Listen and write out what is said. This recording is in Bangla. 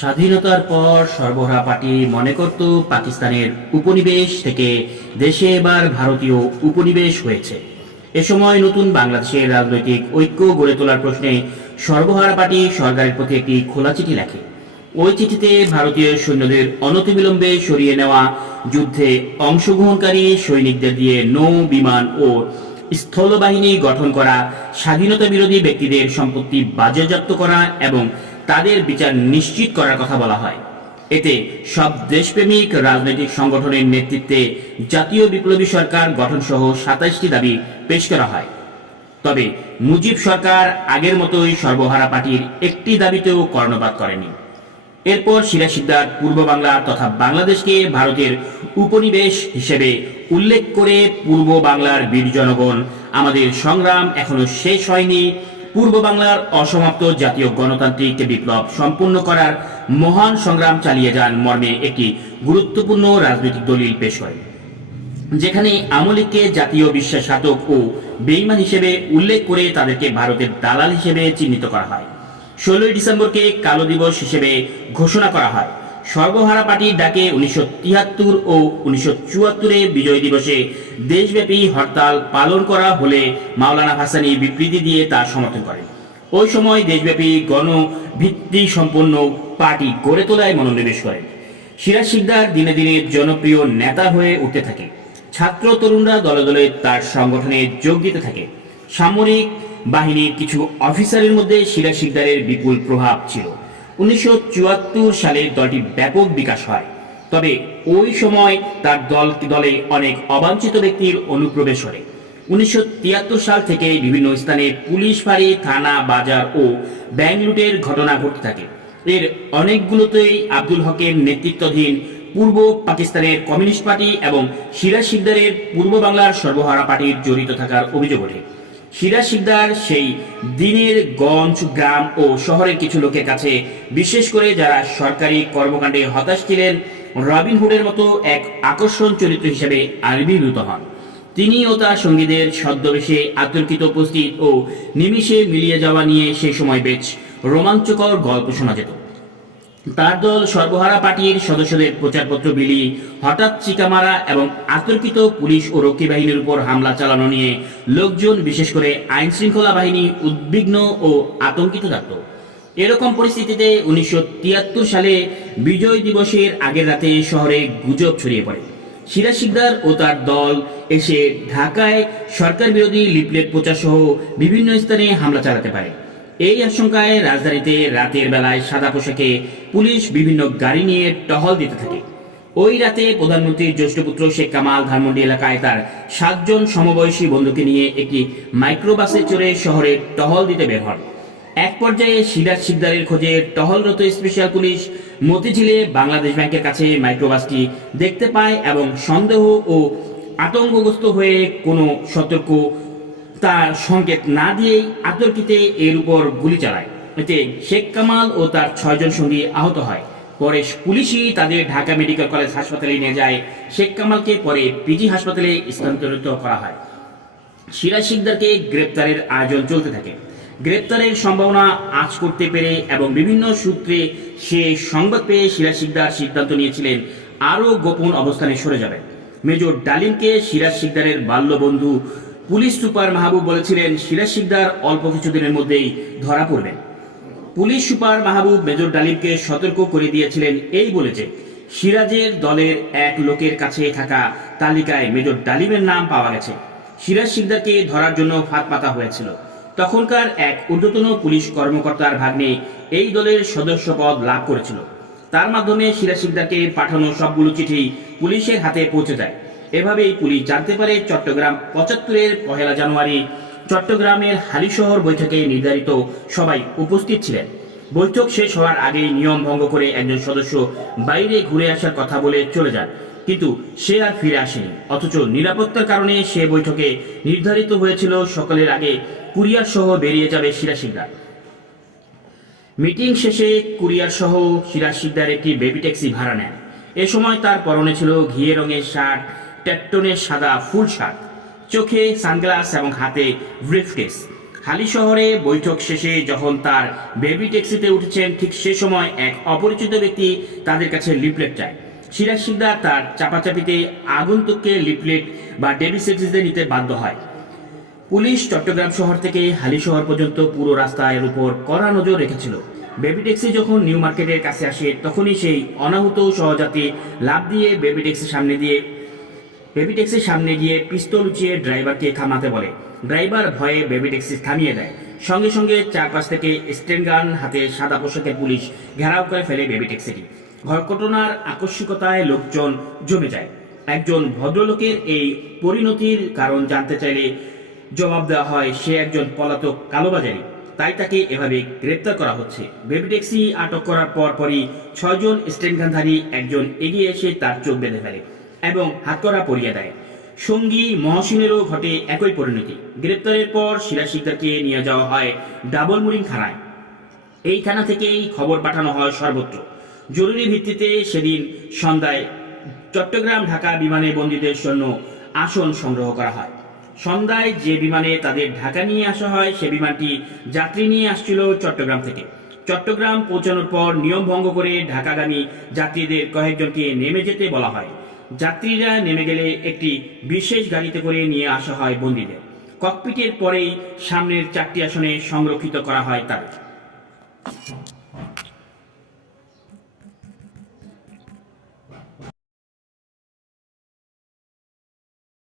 স্বাধীনতার পর সর্বহারা পার্টি মনে করত পাকিস্তানের উপনিবেশ থেকে দেশে এবার ভারতীয় উপনিবেশ হয়েছে। এ সময় নতুন বাংলাদেশের রাজনৈতিক ঐক্য গড়ে তোলার প্রশ্নে সর্বহারা পার্টি সরকারের প্রতি একটি খোলা চিঠি লেখে। ওই চিঠিতে ভারতীয় সৈন্যদের অনতিবিলম্বে সরিয়ে নেওয়া যুদ্ধে অংশগ্রহণকারী সৈনিকদের দিয়ে নৌ, বিমান ও স্থলবাহিনী গঠন করা, স্বাধীনতা বিরোধী ব্যক্তিদের সম্পত্তি বাজেয়াপ্ত করা এবং তাদের বিচার নিশ্চিত করার কথা বলা হয়। এতে সব দেশপ্রেমিক রাজনৈতিক সংগঠনের নেতৃত্বে জাতীয় বিপ্লবী সরকার গঠন সহ সাতাইশটি দাবি পেশ করা হয়। তবে মুজিব সরকার আগের মতোই সর্বহারা পার্টির একটি দাবিতেও কর্ণপাত করেনি। এরপর সিরাজ সিকদার পূর্ব বাংলা তথা বাংলাদেশকে ভারতের উপনিবেশ হিসেবে উল্লেখ করে পূর্ব বাংলার বীর জনগণ আমাদের সংগ্রাম এখনও শেষ হয়নি পূর্ব বাংলার অসমাপ্ত জাতীয় গণতান্ত্রিক বিপ্লব সম্পূর্ণ করার মহান সংগ্রাম চালিয়ে যান মর্মে একটি গুরুত্বপূর্ণ রাজনৈতিক দলিল পেশ হয় যেখানে আমলিককে জাতীয় বিশ্বাসঘাতক ও বেইমান হিসেবে উল্লেখ করে তাদেরকে ভারতের দালাল হিসেবে চিহ্নিত করা হয়। ষোলোই ডিসেম্বরকে কালো দিবস হিসেবে ঘোষণা করা হয়। সর্বহারা পার্টির ডাকে উনিশশো তিয়াত্তর ও উনিশশো চুয়াত্তরে বিজয় দিবসে দেশব্যাপী হরতাল পালন করা হলে মাওলানা হাসানি বিবৃতি দিয়ে তা সমর্থন করেন। ওই সময় দেশব্যাপী গণভিত্তি সম্পন্ন পার্টি গড়ে তোলায় মনোনিবেশ করেন। সিরাজ শিকদার দিনে দিনে জনপ্রিয় নেতা হয়ে উঠতে থাকে। ছাত্র তরুণরা দলে দলে তার সংগঠনে যোগ দিতে থাকে। সামরিক বাহিনীর কিছু অফিসারের মধ্যে সিরাজ শিকদারের বিপুল প্রভাব ছিল। উনিশশো সালে দলটি ব্যাপক বিকাশ হয়। তবে ওই সময় তার দল, দলে অনেক অবাঞ্ছিত ব্যক্তির অনুপ্রবেশ ঘটে। উনিশশো সাল থেকে বিভিন্ন স্থানে পুলিশ ফাঁড়ি, থানা, বাজার ও ব্যাংক লুটের ঘটনা ঘটতে থাকে। এর অনেকগুলোতেই আব্দুল হকের নেতৃত্বাধীন পূর্ব পাকিস্তানের কমিউনিস্ট পার্টি এবং সিরাজ শিকদারের পূর্ব বাংলার সর্বহারা পার্টির জড়িত থাকার অভিযোগ ওঠে। সিরাজ শিকদার সেই দিনের গঞ্জ, গ্রাম ও শহরের কিছু লোকের কাছে, বিশেষ করে যারা সরকারি কর্মকাণ্ডে হতাশ ছিলেন, রবিন হুডের মতো এক আকর্ষণ চরিত্র হিসেবে আবির্ভূত হন। তিনি ও তার সঙ্গীদের ছদ্মবেশে আতর্কিত উপস্থিত ও নিমিষে মিলিয়ে যাওয়া নিয়ে সেই সময় বেশ রোমাঞ্চকর গল্প শোনা যেত। তার দল সর্বহারা পার্টির সদস্যদের প্রচারপত্র বিলি, হঠাৎ চিকামারা এবং আতর্কিত পুলিশ ও রক্ষী বাহিনীর উপর হামলা চালানো নিয়ে লোকজন, বিশেষ করে আইন শৃঙ্খলা বাহিনী, উদ্বিগ্ন ও আতঙ্কিত থাকত এরকম পরিস্থিতিতে উনিশশো তিয়াত্তর সালে বিজয় দিবসের আগের রাতে শহরে গুজব ছড়িয়ে পড়ে। সিরাজ শিকদার ও তার দল এসে ঢাকায় সরকার বিরোধী লিফলেট প্রচার সহ বিভিন্ন স্থানে হামলা চালাতে পারে। এই আশঙ্কায় রাজধানীতে রাতের বেলায় সাদা পোশাকে পুলিশ বিভিন্ন গাড়ি নিয়ে টহল দিতে থাকে। ওই রাতে প্রধানমন্ত্রীর জ্যেষ্ঠপুত্র শেখ কামাল ধানমন্ডি এলাকায় তার সাতজন সমবয়সী বন্ধুকে নিয়ে একটি মাইক্রোবাসে চড়ে শহরে টহল দিতে বের হন। এক পর্যায়ে সিরাজ শিকদারের খোঁজে টহলরত স্পেশাল পুলিশ মতিঝিলে বাংলাদেশ ব্যাংকের কাছে মাইক্রোবাসটি দেখতে পায় এবং সন্দেহ ও আতঙ্কগ্রস্ত হয়ে কোনো সতর্ক তার সংকেত না দিয়েই আতর্কিতে এর উপর গুলি চালায়। এতে শেখ কামাল ও তার ছয়জন সঙ্গী আহত হয়। পরে পুলিশই তাদের ঢাকা মেডিকেল কলেজ হাসপাতালে নিয়ে যায়। শেখ কামালকে পরে পিজি হাসপাতালে স্থানান্তরিত করা হয়। সিরাজ শিকদারকে গ্রেপ্তারের আয়োজন চলতে থাকে। গ্রেপ্তারের সম্ভাবনা আজ করতে পেরে এবং বিভিন্ন সূত্রে সে সংবাদ পেয়ে সিরাজ শিকদার সিদ্ধান্ত নিয়েছিলেন, আরও গোপন অবস্থানে সরে যাবেন মেজর ডালিমকে সিরাজ শিকদারের বাল্যবন্ধু পুলিশ সুপার মাহবুব বলেছিলেন সিরাজ শিকদার অল্প কিছুদিনের মধ্যেই ধরা পড়বেন পুলিশ সুপার মাহবুব মেজর ডালিমকে সতর্ক করে দিয়েছিলেন এই বলেছে সিরাজের দলের এক লোকের কাছে থাকা তালিকায় মেজর ডালিমের নাম পাওয়া গেছে। সিরাজ শিকদারকে ধরার জন্য ফাঁক পাতা হয়েছিল। তখনকার এক ঊর্ধ্বতন পুলিশ কর্মকর্তার ভাগ্নে এই দলের সদস্য পদ লাভ করেছিল। তার মাধ্যমে সিরাজ শিকদারকে পাঠানো সবগুলো চিঠি পুলিশের হাতে পৌঁছে যায়। এভাবেই পুলিশ জানতে পারে চট্টগ্রাম পঁচাত্তরের পহেলা জানুয়ারি। চট্টগ্রামের হালিশহর বৈঠকে নির্ধারিত সবাই উপস্থিত ছিলেন। বৈঠক শেষ হওয়ার আগেই নিয়ম ভঙ্গ করে একজন সদস্য বাইরে ঘুরে আসার কথা বলে চলে যান। কিন্তু সে আর ফিরে আসেনি। অথচ নিরাপত্তার কারণে সে বৈঠকে নির্ধারিত হয়েছিল সকালের আগে কুরিয়ার সহ বেরিয়ে যাবে শিরাশিকদার মিটিং শেষে কুরিয়ার সহ সিরাজ শিকদার একটি বেবি ট্যাক্সি ভাড়া নেন। এ সময় তার পরনে ছিল ঘিয়ে রঙের শার্ট টেকটনের সাদা ফুল শার্ট, চোখে সানগ্লাস এবং হাতে ব্রিফকেস। হালি শহরে বৈঠক শেষে যখন তার বেবি ট্যাক্সিতে উঠেছেন, ঠিক সে সময় এক অপরিচিত ব্যক্তি তাদের কাছে লিফলেট চায়। সিরাজ শিকদার তার চাপাচাপিতে আগন্তুককে লিফলেট বা ডেবি ট্যাক্সিতে নিতে বাধ্য হয়। পুলিশ চট্টগ্রাম শহর থেকে হালি শহর পর্যন্ত পুরো রাস্তার উপর কড়া নজর রেখেছিল। বেবি ট্যাক্সি যখন নিউ মার্কেটের কাছে আসে, তখনই সেই অনাহুত সহজাতি লাভ দিয়ে বেবি ট্যাক্সির সামনে দিয়ে বেবি ট্যাক্সির সামনে গিয়ে পিস্তল উঁচিয়ে ড্রাইভারকে থামাতে বলে। ড্রাইভার ভয়ে বেবি ট্যাক্সি থামিয়ে দেয়। সঙ্গে সঙ্গে চারপাশ থেকে স্ট্যান্ড গান, হাতে সাদা পোশাকের পুলিশ ঘেরাও করে ফেলে বেবি ট্যাক্সিটি ঘটনার আকস্মিকতায় লোকজন জমে যায়। একজন ভদ্রলোকের এই পরিণতির কারণ জানতে চাইলে জবাব দেওয়া হয়, সে একজন পলাতক কালোবাজারি। তাই তাকে এভাবে গ্রেপ্তার করা হচ্ছে। বেবি ট্যাক্সি আটক করার পর পরই ছয়জন স্ট্যান্ডগানধারী একজন এগিয়ে এসে তার চোখ বেঁধে ফেলে। এবং হাতকড়া পরিয়ে দেয়। সঙ্গী মহসিনেরও ঘটে একই পরিণতি। গ্রেপ্তারের পর শিলা শিকদারকে নিয়ে যাওয়া হয় ডাবল মুরিং থানায়। এই থানা থেকেই খবর পাঠানো হয় সর্বত্র। জরুরি ভিত্তিতে সেদিন সন্ধ্যায় চট্টগ্রাম ঢাকা বিমানে বন্দীদের জন্য আসন সংগ্রহ করা হয়। সন্ধ্যায় যে বিমানে তাদের ঢাকা নিয়ে আসা হয়, সে বিমানটি যাত্রী নিয়ে আসছিল চট্টগ্রাম থেকে। চট্টগ্রাম পৌঁছানোর পর নিয়ম ভঙ্গ করে ঢাকাগামী যাত্রীদের কয়েকজনকে নেমে যেতে বলা হয়। যাত্রীরা নেমে গেলে একটি বিশেষ গাড়িতে করে নিয়ে আসা হয় বন্দীদের। ককপিটের পরেই সামনের চারটি আসনে সংরক্ষিত করা হয় তাদের।